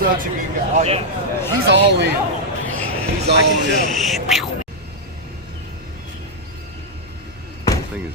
such a good guy. Like, he's all in. He's all in. Thing is